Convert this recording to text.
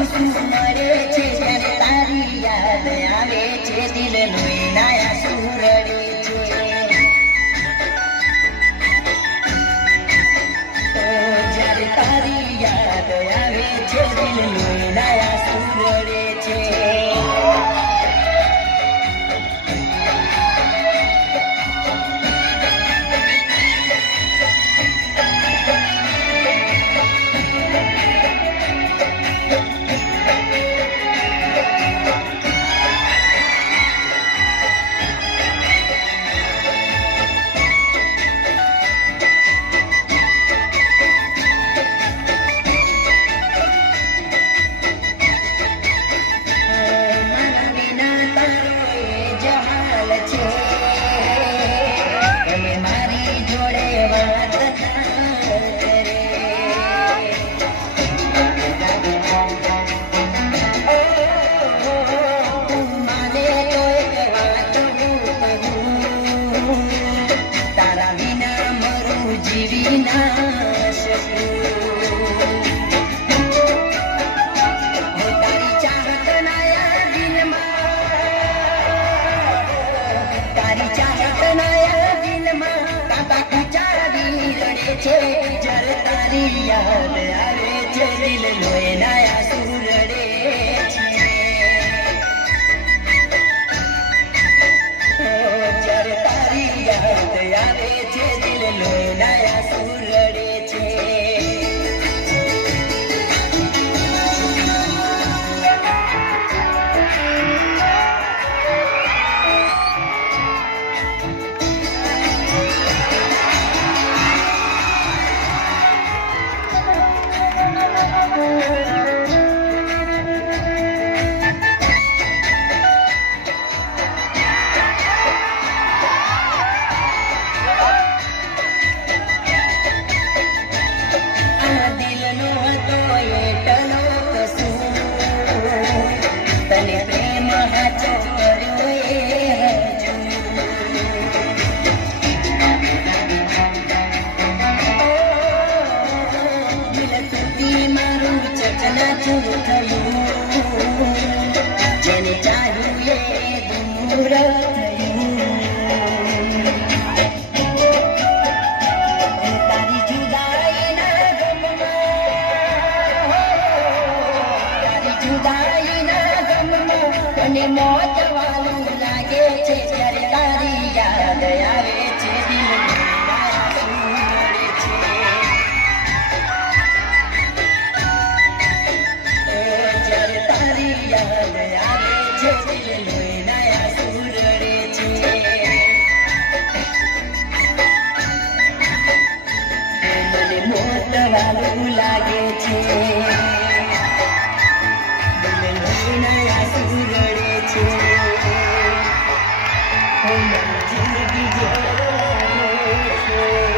શું મરે છે ત્યારે તારી યાદ આવે છે દિલ લોહીના સુરડે છે જ્યારે તારી યાદ આવે છે દિલ લોહીના સુરડે છે જ્યારે તારી યાદ આવે છે દિલ લોહીના સુરડે છે જ્યારે તારી યાદ આવે છે દિલ લોહીના સુરડે છે જેને ચાહ્યું એ દૂર તારી જુદાઈના ગમમાં અને મોત વાળું લાગે છે ત્યારે તારી યાદ આવે છે દિલ લાગે છે